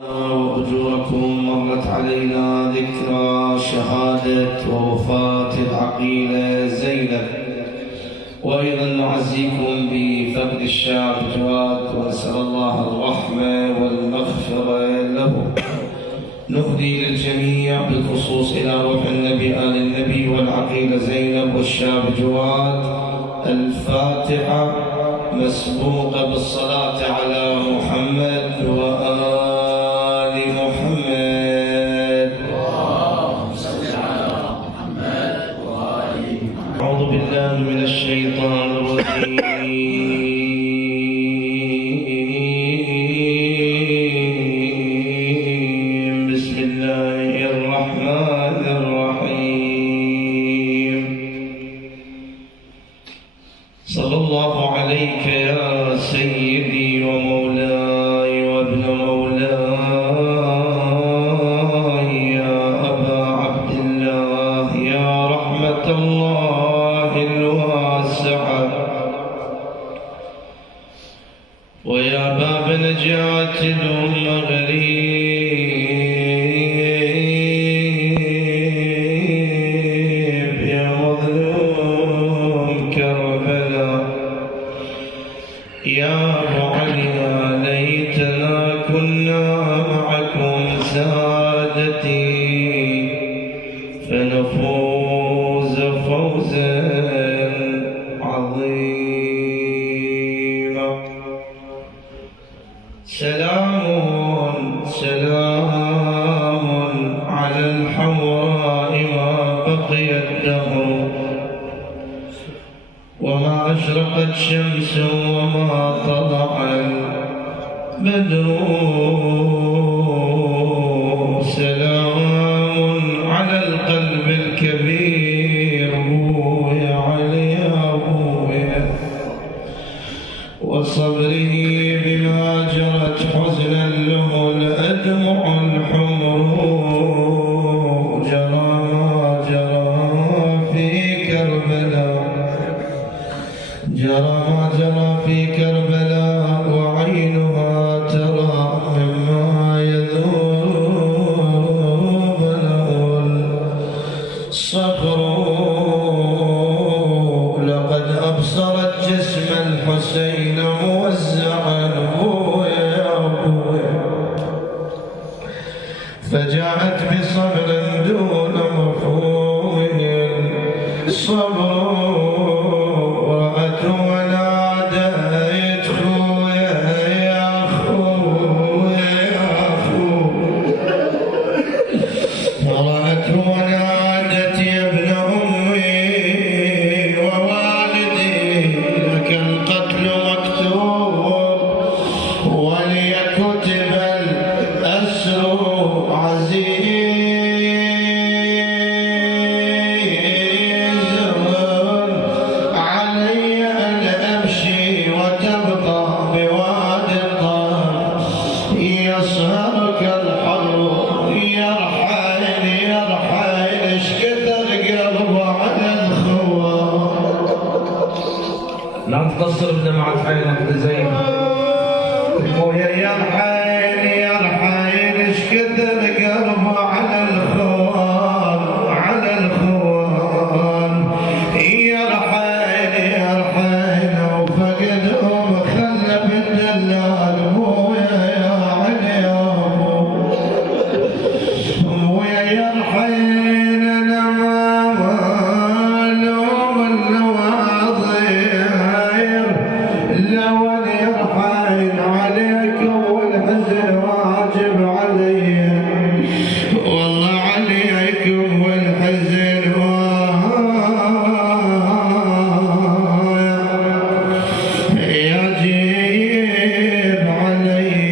وأجوركم. مرت علينا ذكرى شهادة ووفاة العقيلة زينب، وأيضا نعزيكم بفقد الشاب جواد، ونسأل الله الرحمة والمغفرة له. نهدي للجميع بالخصوص إلى روح النبي آل النبي والعقيلة زينب والشاب جواد الفاتحة مسبوقة بالصلاة على محمد وآل محمد. اللهم صل على محمد وآل محمد. أعوذ بالله من الشيطان الرجيم. بسم الله الرحمن الرحيم. صلى الله عليك يا سيدي ومولاي وابن مولاي يا أبا عبد الله، يا رحمة الله الواسعة، ويا باب نجاة الأمة غريب، يا مظلوم كربلاء، يا أبو علي، يا ليتنا كنا معكم سادتي فنفوز فوزا عظيما. سلام سلام على الحوراء ما بقي الدهر، وما أشرقت شمس وما طلع البدر. سلام على القلب الكبير، يا علي يا أبويا، وصبره بما جرت حزنا له الأدمع الحمر. جرى ما جرى في كربلاء، جرى ما جرى في كربلاء، وعينها ترى مما يذوب له الصبر. لقد أبصرت جسم الحسين موزعا يا أبويا، فجاءت بصبر دون مفهوم صبر. لا تقصر بدمعة عينك زين ويا الحين يا الحين، ايش كثر قلبه على الخوان على الخوان. يا الحين يا الحين، وفقدهم خلى بالدلال. مويا يا علي يا مويا يا الحين، انا ما لوم النواظر لو يرحل عليكم والحزن واجب علي، والله عليكم والحزن يجيب علي.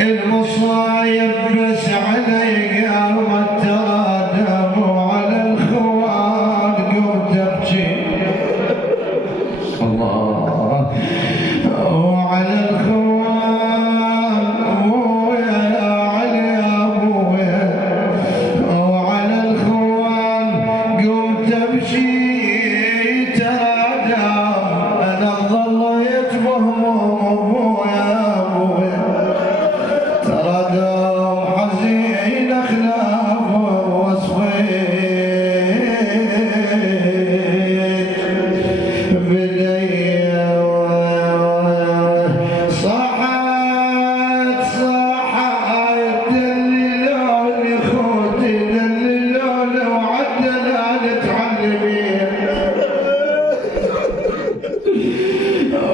المصايب بس علي قامت ترادم، وعلى الخوان قمت ابكي الله، وعلى الخوان ابويا يا علي يا ابويا، وعلى الخوان قمت ابكي ترادم. انا ظليت بهموم ابويا ابويا، ردوا حزين اخلاف وصفيت بدي صحت دللوني خوتي دللوني وعدنا نتعلمين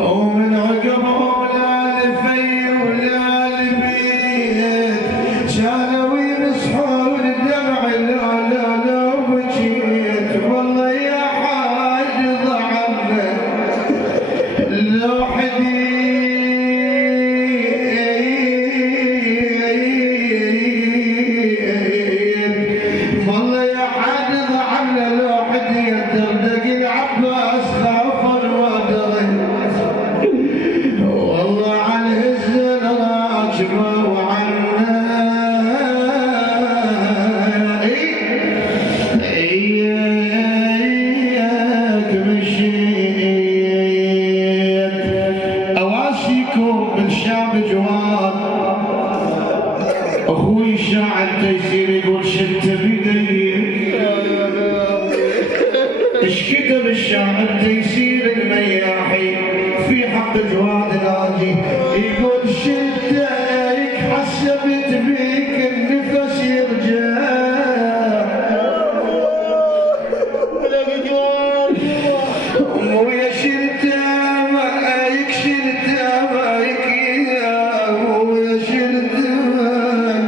ومن عقبهم لا لفي ولا لبيت كانوا يمسحون الدمع لو بجيت والله يا حاج ضعفنا لوحدي والله يا حاج ضعفنا لوحدي الدردق العباس خافر ودغي والله عن الزن راجبه وعنا اياك مشيت اواسيكم بالشعب جواد اخوي الشاعر تيسير يقول شلت بيدي ايش كتب الشاعر تيسير المياحي في حق جواد الهادي يقول شلتك حسبت بيك النفس يرجع ويا شلتك ويا شلتك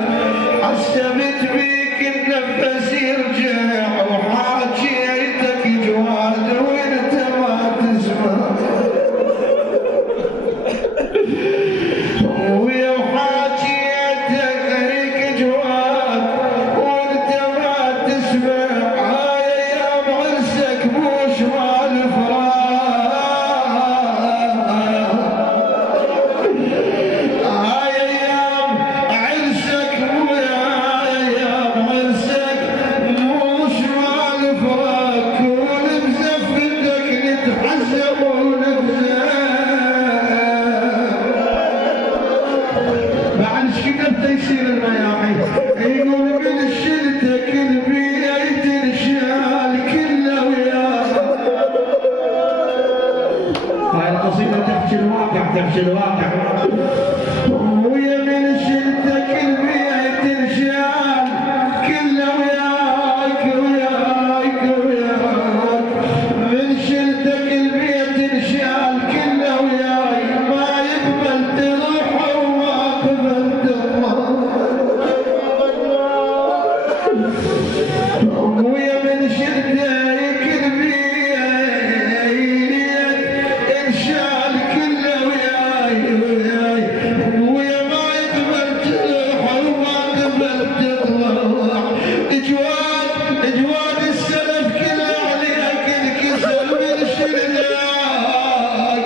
حسبت بيك النفس يرجع وحاجيتك جواد وانت ما تسمع ويا حاجيتك جواد وانت ما تسمع هاي ايام عرسك بوش مال هاي ايام عرسك مش مال فراق كون بزفتك نتحزب بعد كده بتيسير المياحي يقول من شلتك البيت الشال كله وياه هاي القصيدة تحكي الواقع ويا من شلتك البيت الشال كله وياك من شلتك البيت الشال كله وياك ما يقبل تروح وما قبل ويا من شلتك البيت الشال كله وياي ويا ما يقبل تروح وما قبل تطلع جواد السلف كله عليك الكسر من شلناك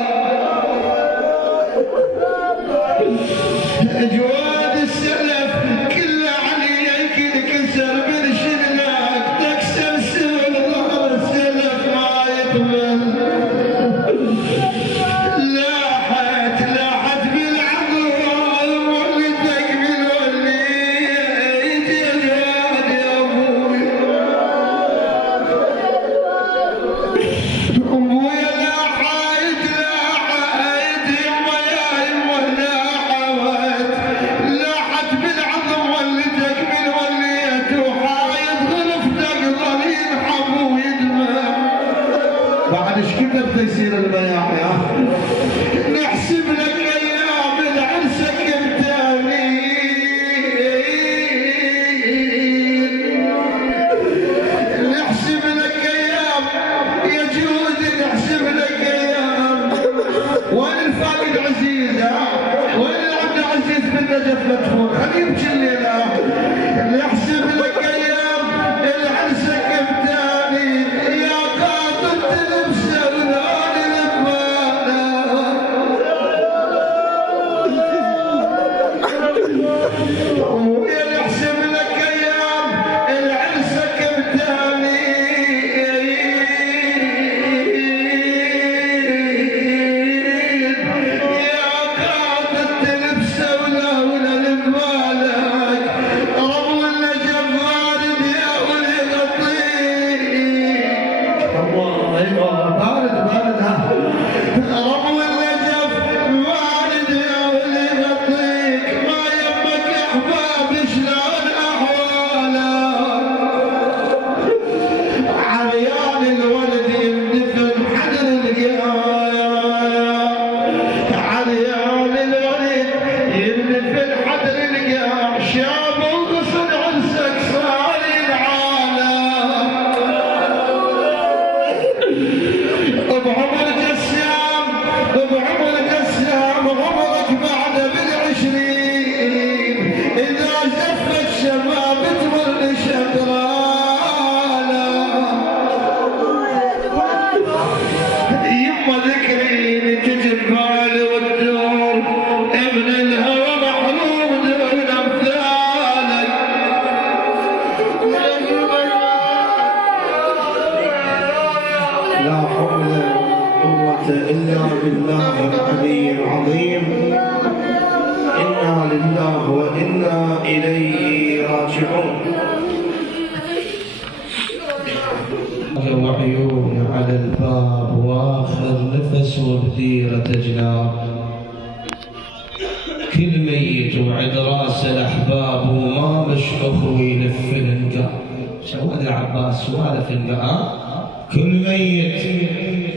جواد السلف كله عليك الكسر من شلناك تكسر سر ظهر السلف ما يقبل لاحت بالعظام ولدك بالوليد يا جواد يا ابوي ابويا لاحت يما يا يما لاحت بالعظم ولدك بالوليد وحايد غرفتك ظل ينحب ويدمع بعد ايش كتب تيسير المياحي نحسب لك ايام العرسك متانين نحسب لك ايام يا جود نحسب لك ايام وين الفاقد عزيز وين العبد عزيز بن نجف مدفون خليه يبكي الليله نحسب لك ايام العرسك متانين يا قاطر تلبس اولاد الابانه ويا نحسب لك ايام العرسك متانين يا قاطر تلبس اولاد الابانه يركع شاب وغصن عرسك صار العالم بعمر جسام عمرك بعد بالعشرين إذا زفت شباب تمر شقراله يما ذكرين تجي ببالي والدور ابن الهوى محروم دون امثالك لا حول ولا قوة إلا بالله العلي العظيم إنا لله وإنا إليه راجعون وعيون على الباب واخر نفس وبديرة جناب كل ميت وعد راس الاحباب وما مش اخوي يلف النقاب شو العباس سوالف النقاب كل ميت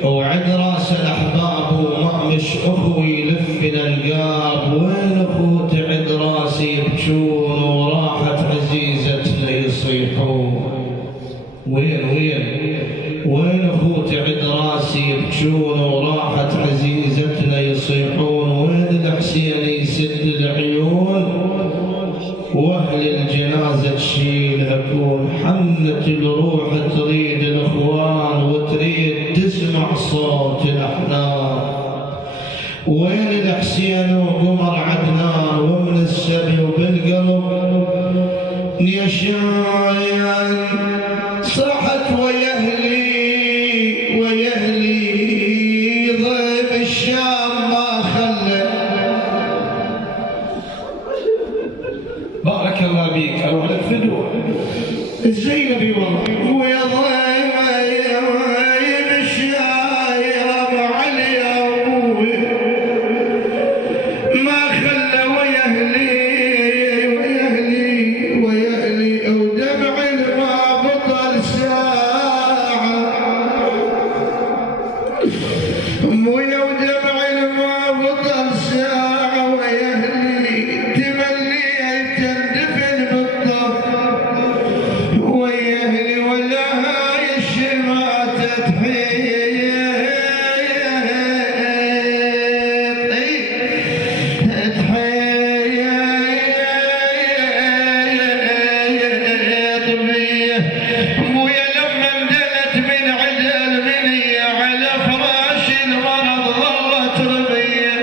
وعد راس الاحباب وما مش اخوي يلف النقاب وين اخو تعد راسي يبكون وراحت عزيزتنا يصيحون وين اخو تعد راسي يبكون وراحت عزيزتنا يصيحون وين الحسين يسد العيون واهل الجنازه تشيل اكون حنت الروح تريد الاخوان وتريد تسمع صوت الاحلام وين الحسين وقمر عدنان ومن السبي وبالقلب نيشان صرحت ويا اهلي ضيف الشام ما خلى بارك الله بيك اروح لك فدوه الزينبي والله ويا ضيف الشام علي ابوي ما خلى ويا اهلي ودمع ما بطل ساعة مويا ودمع ما بطل ساعة ويا اهلي تملي تندفن بالطف ويا اهلي ولا هاي الشماتة مويا لما اندلت من عدل مني على فراش المرض ظلت ربية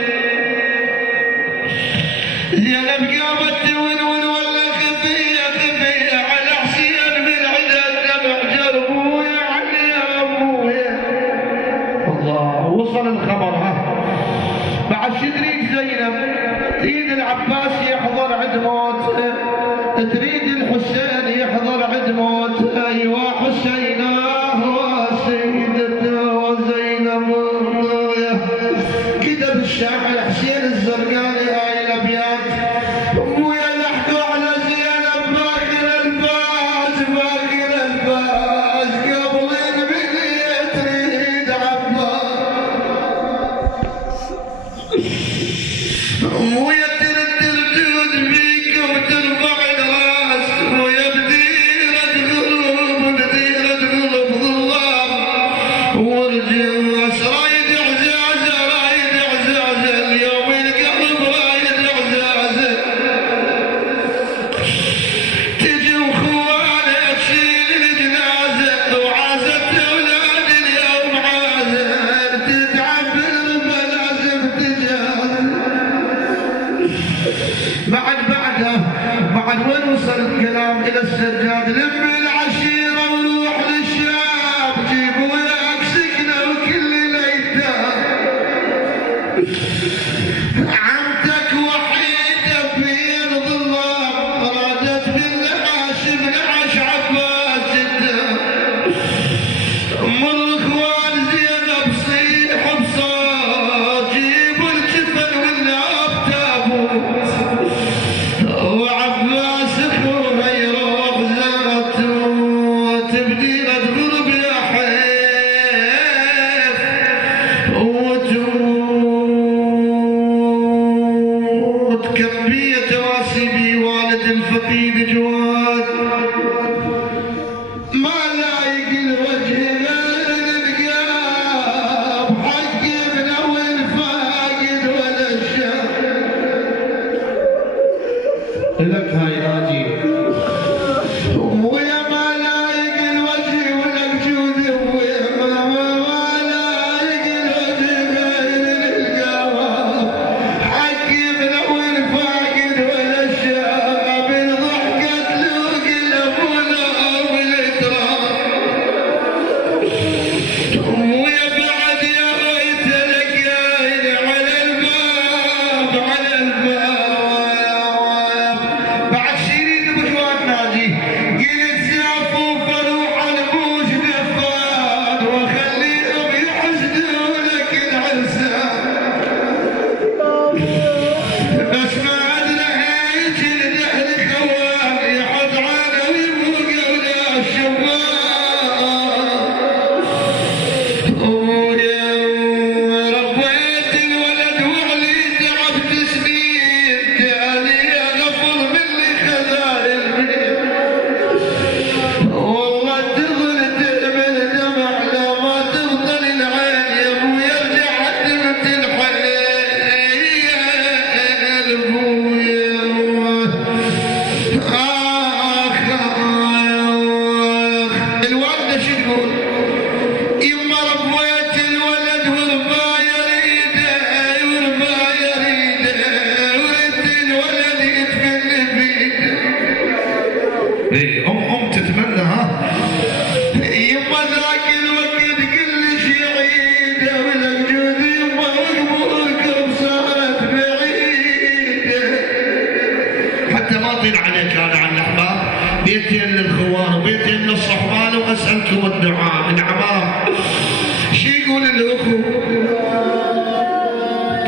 زينب قامت تونون ولا خفية على حسين من عدل دمع جربويا علي ابويا الله وصل الخبر ها بعد تدريك زينب تريد العباس يحضر عند موت تريد الحسين يحضر عند موت ايوا حسينه وسيدته وزينب كذا بالشاعر حسين الزرقاني هاي الابيات ويا لحقوا على زينب باقي الباز قبل بقي تريد عباس ويا ترد الجود بيكم ترفع الراس ويا بديرة قلوب ظلام ورجوس رايد اعزازه اليوم القلب رايد اعزازه تجي وخوانه تشيل الجنازه وعازت اولاد اليوم عازه تتعب بالبلازم تجازه بعد وين وصل الكلام الى السجاد لم العشيره وروح للشام جيبوا لك سكنه وكل الايتام عمتك وحيده في الظلام رادت بالنعاش عباس الدم ام الاخوان زينب صيح بصوت جيبوا الجفن والناب تابوت وعباس والد الفقيد جواد ما لايق الوجه غير القاب حق ابنه الفاقد ولا الشاب لك هاي ناجي ويا ما لايق الوجه ولا وجود ويا ما لايق الوجه غير القاب حق ابنه الفاقد ولا الشاب الضحكة تلوق الابونا والتراب ويا بعد يا ريت لك على الباب على الباب بعد شيرين بجواد ناجي قلت زافوا فروح البوش دفان وخليهم يحسدوا لك العرسان بس ما ادري هيك الدهر خوان يحط عانا ويبوق ولا الشباب ربيت الولد وعلي تعبت سنين تالي غفر من اللي خذا البيت والله تظل تأمل دمع لما تفضل العين يا ابو يرجع دمت الحيل ابويا الوالده شو تقول؟ يما ربيت الولد وربا يريده وربا يريده ورد الولد يدفن بيده ايه ام تتمنى ها يما ذاك الوقت كلش يعيده والوجود يما وقبوركم صارت بعيده حتى ما اطيل عليك انا عن الاحباب بيتين للخوان وبيتين للصحبان واسالكم الدعاء العمار شي يقول الاخو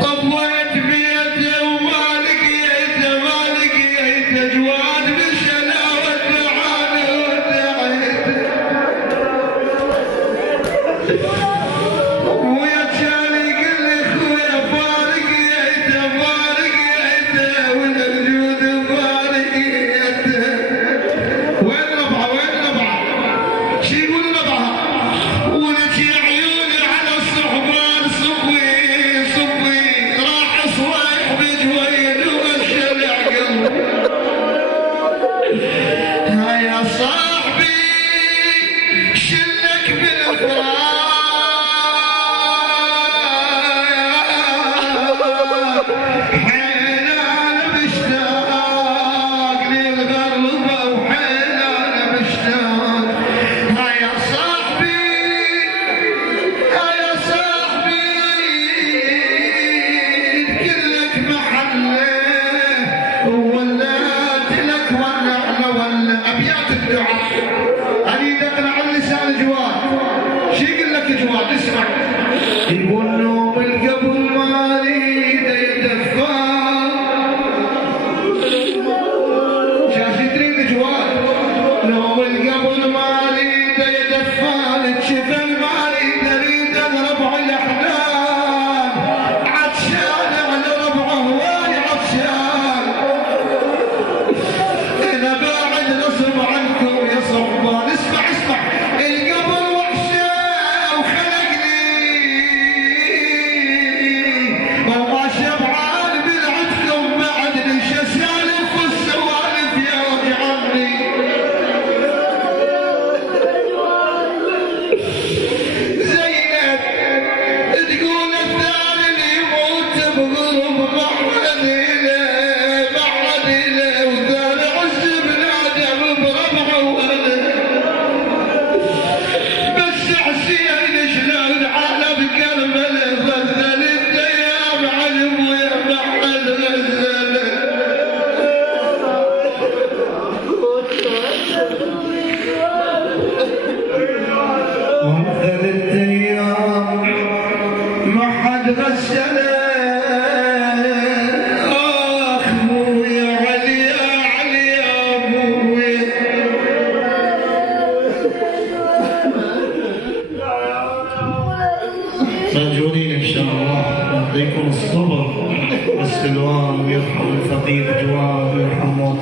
طويت بيته وما لقيته ما لقيته جواد بالشلا ودعاني ودعيته ويا تشالي يقول لي خويا فارقيته فارقيته والوجود فارقيته وين ربعه وين ربعه شي يقول ربعه ولك يا عيوني على الصحبان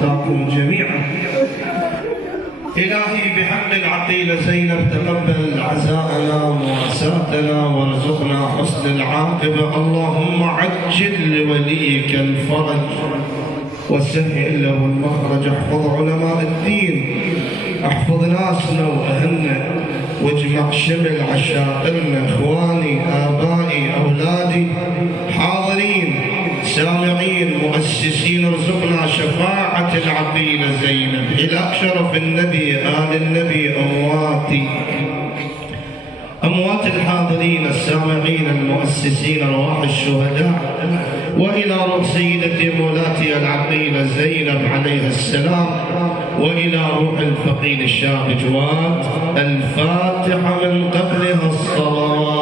وموتاكم جميعا. إلهي بحق العقيلة زينب تقبل عزاءنا ومواساتنا وارزقنا حسن العاقبة. اللهم عجل لوليك الفرج وسهل له المخرج. احفظ علماء الدين، احفظ ناسنا واهلنا، واجمع شمل عشائرنا، اخواني، ابائي، اولادي، حاضرين سامعين مؤسسين. ارزقنا شفاعة العقيلة زينب إلى شرف النبي، آل النبي، أموات الحاضرين السامعين المؤسسين، أرواح الشهداء، وإلى روح سيدتي مولاتي العقيلة زينب عليها السلام، وإلى روح الفقيد الشاب جواد. الفاتحة من قبلها الصلاة.